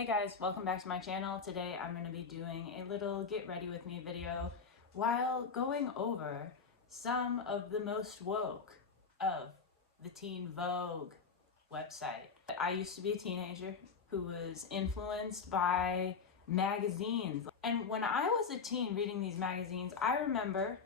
Hey guys, welcome back to my channel. Today I'm going to be doing a little get ready with me video while going over some of the most woke of the teen Vogue website. I used to be a teenager who was influenced by magazines. And when I was a teen reading these magazines, I remember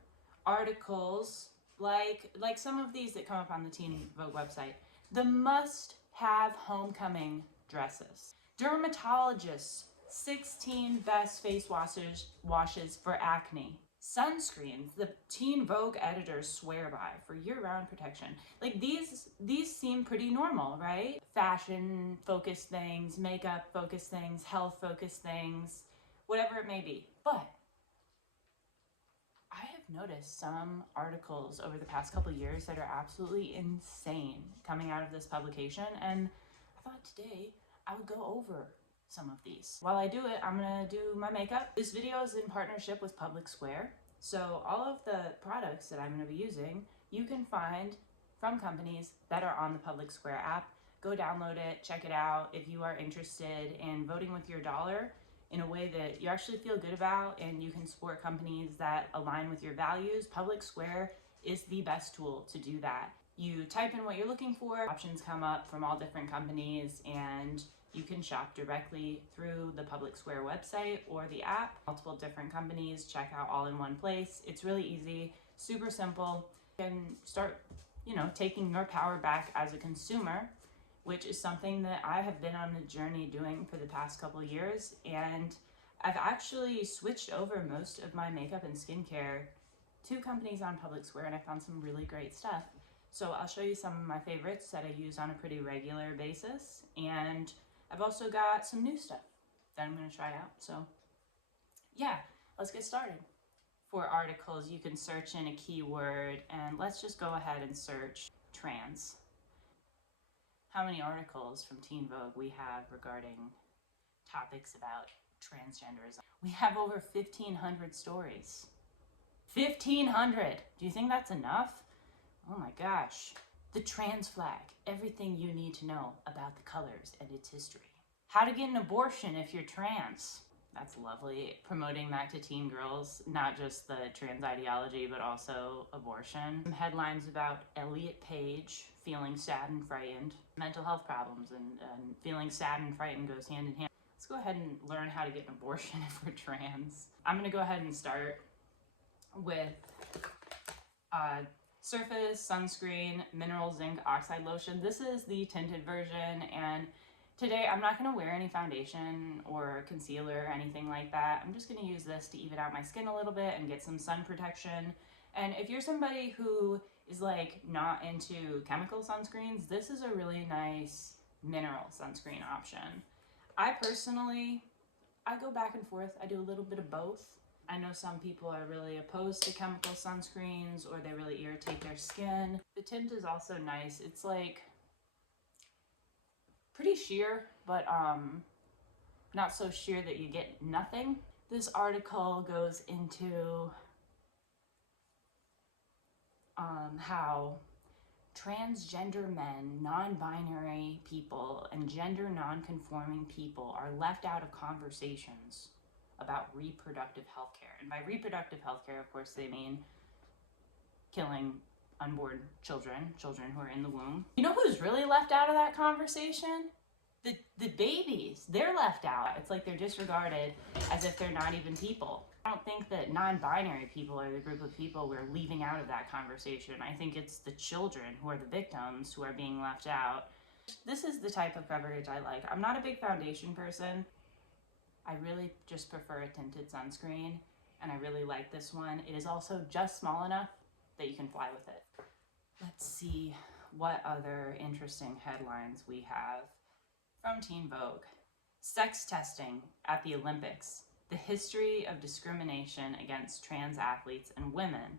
articles like some of these that come up on the Teen Vogue website. The must-have homecoming dresses. Dermatologists, 16 best face washes for acne. Sunscreens, the Teen Vogue editors swear by for year-round protection. Like these seem pretty normal, right? Fashion focused things, makeup focused things, health focused things, whatever it may be. But I have noticed some articles over the past couple of years that are absolutely insane coming out of this publication, and I thought today I would go over some of these. While I do it, I'm gonna do my makeup. This video is in partnership with PublicSquare, so all of the products that I'm gonna be using, you can find from companies that are on the PublicSquare app. Go download it, check it out if you are interested in voting with your dollar in a way that you actually feel good about and you can support companies that align with your values. PublicSquare is the best tool to do that. You type in what you're looking for, options come up from all different companies, and you can shop directly through the PublicSquare website or the app. Multiple different companies, check out all in one place. It's really easy, super simple. You can start, taking your power back as a consumer, which is something that I have been on a journey doing for the past couple of years. And I've actually switched over most of my makeup and skincare to companies on PublicSquare, and I found some really great stuff. So I'll show you some of my favorites that I use on a pretty regular basis. And I've also got some new stuff that I'm gonna try out. So yeah, let's get started. For articles, you can search in a keyword, and let's just go ahead and search trans. How many articles from Teen Vogue we have regarding topics about transgenderism? We have over 1,500 stories. 1,500! Do you think that's enough? Oh my gosh. The trans flag, everything you need to know about the colors and its history. How to get an abortion if you're trans. That's lovely. Promoting that to teen girls, not just the trans ideology, but also abortion. Some headlines about Elliot Page feeling sad and frightened. Mental health problems and feeling sad and frightened goes hand in hand. Let's go ahead and learn how to get an abortion if we're trans. I'm gonna go ahead and start with Surface Sunscreen Mineral Zinc Oxide Lotion. This is the tinted version, and today I'm not going to wear any foundation or concealer or anything like that. I'm just going to use this to even out my skin a little bit and get some sun protection. And if you're somebody who is like not into chemical sunscreens, this is a really nice mineral sunscreen option. I personally, I go back and forth. I do a little bit of both. I know some people are really opposed to chemical sunscreens or they really irritate their skin. The tint is also nice. It's like pretty sheer, but not so sheer that you get nothing. This article goes into how transgender men, non-binary people, and gender non-conforming people are left out of conversations about reproductive health care. And by reproductive health care, of course, they mean killing unborn children who are in the womb. You know who's really left out of that conversation? The babies. They're left out. It's like they're disregarded as if they're not even people. I don't think that non-binary people are the group of people we're leaving out of that conversation. I think it's the children who are the victims who are being left out. This is the type of coverage I like. I'm not a big foundation person. I really just prefer a tinted sunscreen, and I really like this one. It is also just small enough that you can fly with it. Let's see what other interesting headlines we have from Teen Vogue. Sex testing at the Olympics. The history of discrimination against trans athletes and women.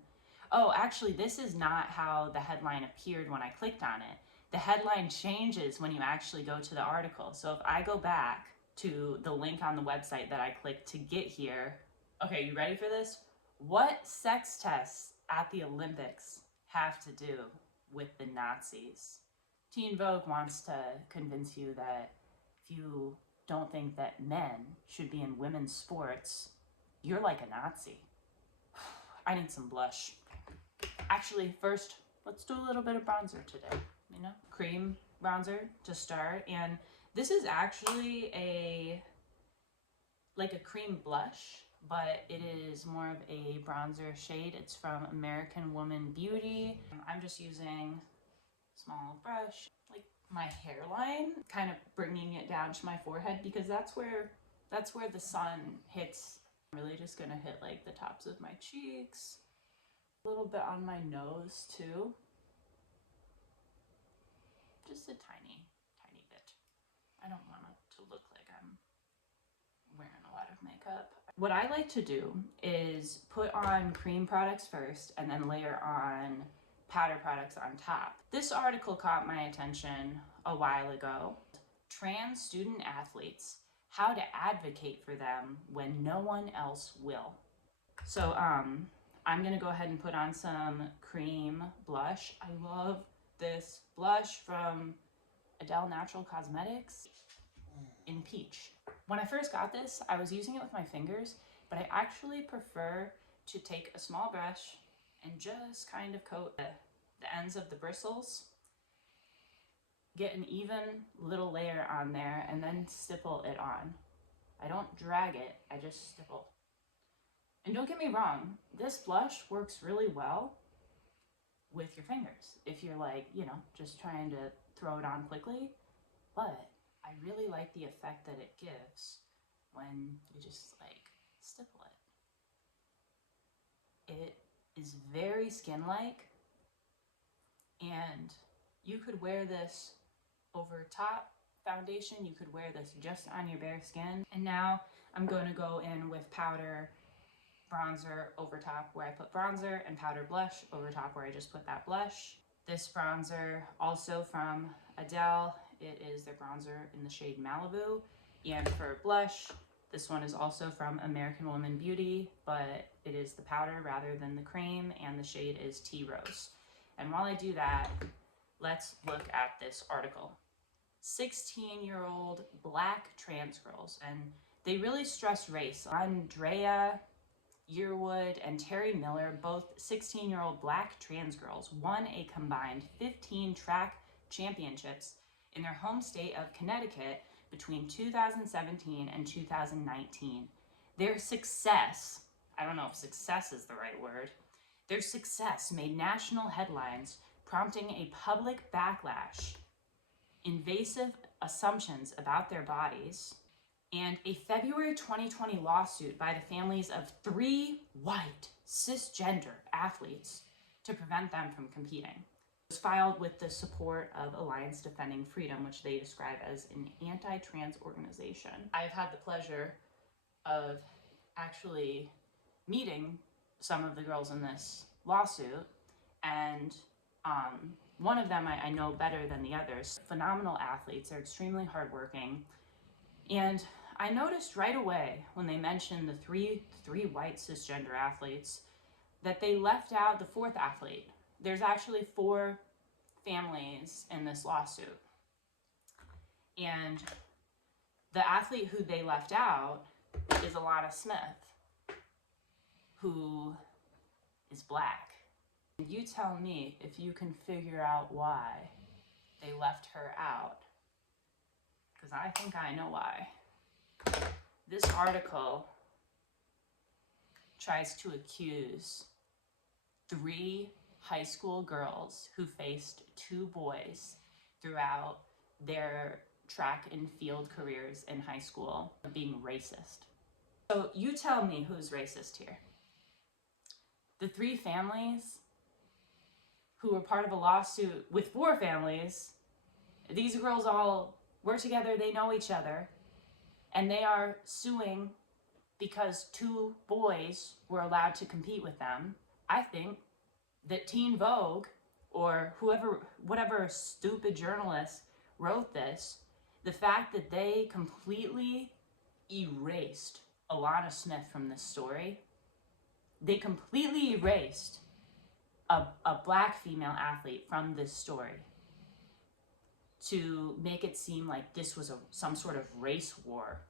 Oh, actually, this is not how the headline appeared when I clicked on it. The headline changes when you actually go to the article. So if I go back to the link on the website that I clicked to get here. Okay, you ready for this? What sex tests at the Olympics have to do with the Nazis? Teen Vogue wants to convince you that if you don't think that men should be in women's sports, you're like a Nazi. I need some blush. Actually, first, let's do a little bit of bronzer today, you know? Cream bronzer to start, and this is actually like a cream blush, but it is more of a bronzer shade. It's from American Woman Beauty. I'm just using a small brush, like my hairline, kind of bringing it down to my forehead because that's where the sun hits. I'm really just gonna hit like the tops of my cheeks, a little bit on my nose too. Just a tiny bit. I don't want it to look like I'm wearing a lot of makeup. What I like to do is put on cream products first and then layer on powder products on top. This article caught my attention a while ago. Trans student athletes, how to advocate for them when no one else will. So I'm gonna go ahead and put on some cream blush. I love this blush from Adele Natural Cosmetics in Peach. When I first got this, I was using it with my fingers, but I actually prefer to take a small brush and just kind of coat the ends of the bristles, get an even little layer on there, and then stipple it on. I don't drag it, I just stipple. And don't get me wrong, this blush works really well with your fingers if you're like, you know, just trying to throw it on quickly, but I really like the effect that it gives when you just like stipple it. It is very skin-like, and you could wear this over top foundation, you could wear this just on your bare skin. And now I'm going to go in with powder bronzer over top where I put bronzer, and powder blush over top where I just put that blush. This bronzer also from Adele. It is their bronzer in the shade Malibu. And for blush, this one is also from American Woman Beauty, but it is the powder rather than the cream, and the shade is Tea Rose. And while I do that, let's look at this article. 16-year-old black trans girls, and they really stress race. Andrea Yearwood and Terry Miller, both 16-year-old black trans girls, won a combined 15 track championships in their home state of Connecticut between 2017 and 2019. Their success, I don't know if success is the right word, their success made national headlines, prompting a public backlash, invasive assumptions about their bodies, and a February 2020 lawsuit by the families of 3 white cisgender athletes to prevent them from competing. It was filed with the support of Alliance Defending Freedom, which they describe as an anti-trans organization. I've had the pleasure of actually meeting some of the girls in this lawsuit, and one of them I know better than the others. Phenomenal athletes, they're extremely hardworking, and I noticed right away when they mentioned the three white cisgender athletes that they left out the 4th athlete. There's actually 4 families in this lawsuit. And the athlete who they left out is Alana Smith, who is black. You tell me if you can figure out why they left her out, because I think I know why. This article tries to accuse 3 high school girls who faced 2 boys throughout their track and field careers in high school of being racist. So you tell me who's racist here. The 3 families who were part of a lawsuit with 4 families, these girls all work together, they know each other, and they are suing because 2 boys were allowed to compete with them. I think that Teen Vogue, or whatever stupid journalist wrote this, the fact that they completely erased Alana Smith from this story, they completely erased a black female athlete from this story. to make it seem like this was some sort of race war.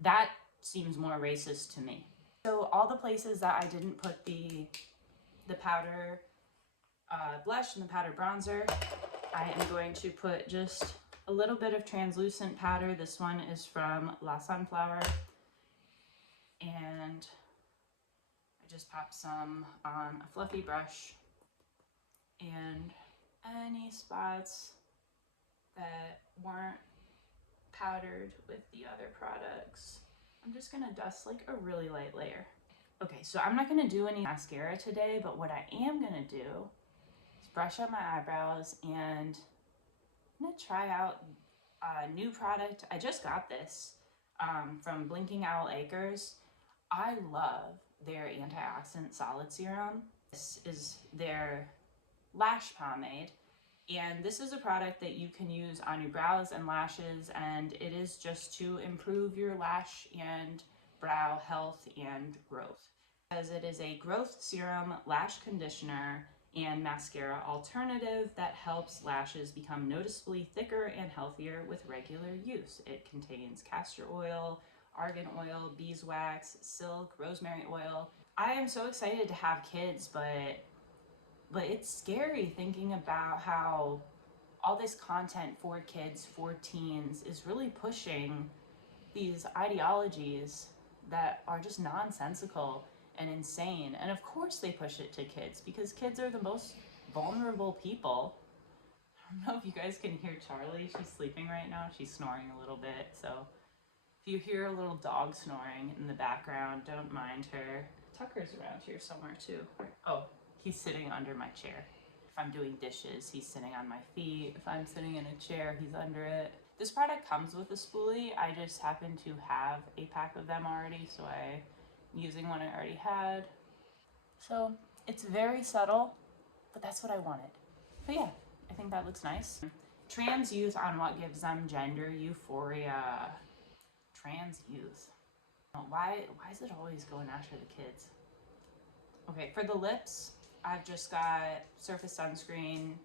That seems more racist to me. So all the places that I didn't put the powder blush and the powder bronzer, I am going to put just a little bit of translucent powder. This one is from La Sunflower, and I just pop some on a fluffy brush, and any spots that weren't powdered with the other products, I'm just gonna dust like a really light layer. Okay, so I'm not gonna do any mascara today, but what I am gonna do is brush up my eyebrows, and I'm gonna try out a new product. I just got this from Blinking Owl Acres. I love their antioxidant solid serum. This is their Lash Pomade, and this is a product that you can use on your brows and lashes, and it is just to improve your lash and brow health and growth. As it is a growth serum, lash conditioner, and mascara alternative that helps lashes become noticeably thicker and healthier with regular use. It contains castor oil, argan oil, beeswax, silk, rosemary oil. I am so excited to have kids, but it's scary thinking about how all this content for kids, for teens, is really pushing these ideologies that are just nonsensical and insane. And of course they push it to kids, because kids are the most vulnerable people. I don't know if you guys can hear Charlie. She's sleeping right now. She's snoring a little bit. So if you hear a little dog snoring in the background, don't mind her. Tucker's around here somewhere too. Oh, he's sitting under my chair. If I'm doing dishes, he's sitting on my feet. If I'm sitting in a chair, he's under it. This product comes with a spoolie. I just happen to have a pack of them already, so I'm using one I already had. So it's very subtle, but that's what I wanted. But yeah, I think that looks nice. Trans youth on what gives them gender euphoria. Trans youth. Why is it always going after the kids? Okay, for the lips, I've just got Surface Sunscreen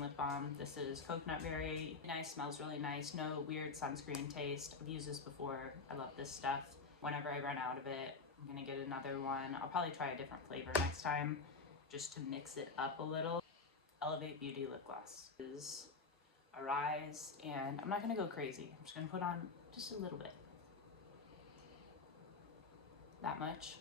lip balm. This is coconut berry. Nice, smells really nice. No weird sunscreen taste. I've used this before. I love this stuff. Whenever I run out of it, I'm gonna get another one. I'll probably try a different flavor next time, just to mix it up a little. Elevate Beauty lip gloss is Arise, and I'm not gonna go crazy. I'm just gonna put on just a little bit. That much.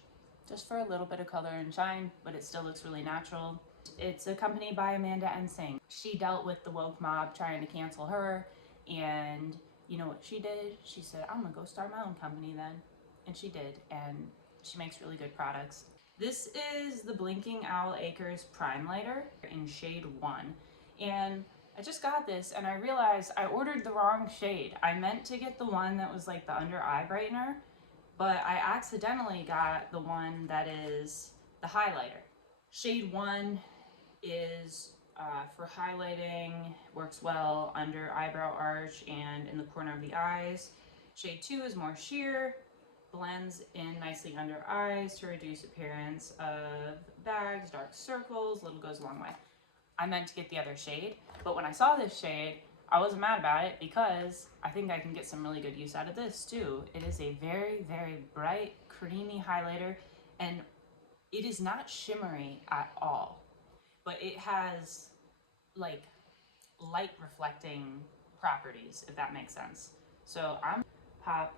Just for a little bit of color and shine, but it still looks really natural. It's accompanied by Amanda Ensing. She dealt with the woke mob trying to cancel her, and you know what she did? She said, I'm gonna go start my own company then. And she did, and she makes really good products. This is the Blinking Owl Acres Primelighter in shade 1. And I just got this and I realized I ordered the wrong shade. I meant to get the one that was like the under eye brightener, but I accidentally got the one that is the highlighter. Shade 1 is for highlighting, works well under eyebrow arch and in the corner of the eyes. Shade 2 is more sheer, blends in nicely under eyes to reduce appearance of bags, dark circles, little goes a long way. I meant to get the other shade, but when I saw this shade, I wasn't mad about it because I think I can get some really good use out of this too. It is a very, very bright, creamy highlighter, and it is not shimmery at all, but it has like light reflecting properties, if that makes sense. So I'm gonna pop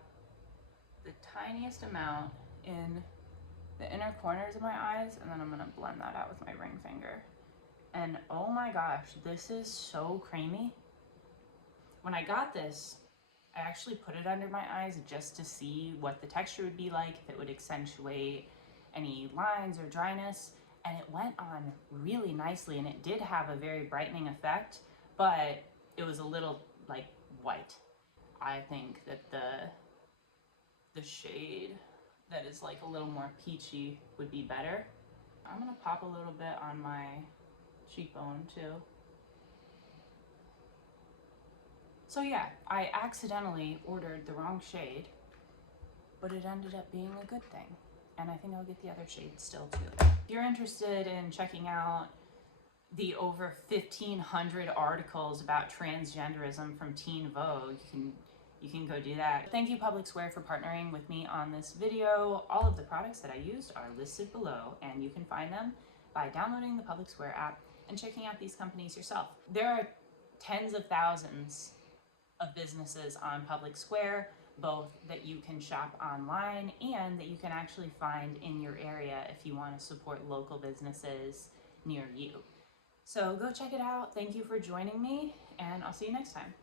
the tiniest amount in the inner corners of my eyes, and then I'm gonna blend that out with my ring finger. And oh my gosh, this is so creamy. When I got this, I actually put it under my eyes just to see what the texture would be like, if it would accentuate any lines or dryness, and it went on really nicely, and it did have a very brightening effect, but it was a little like white. I think that the shade that is like a little more peachy would be better. I'm gonna pop a little bit on my cheekbone too. So yeah, I accidentally ordered the wrong shade, but it ended up being a good thing. And I think I'll get the other shade still too. If you're interested in checking out the over 1,500 articles about transgenderism from Teen Vogue. You can go do that. Thank you, PublicSquare, for partnering with me on this video. All of the products that I used are listed below, and you can find them by downloading the PublicSquare app and checking out these companies yourself. There are tens of thousands of businesses on PublicSquare, both that you can shop online and that you can actually find in your area if you want to support local businesses near you. So go check it out. Thank you for joining me, and I'll see you next time.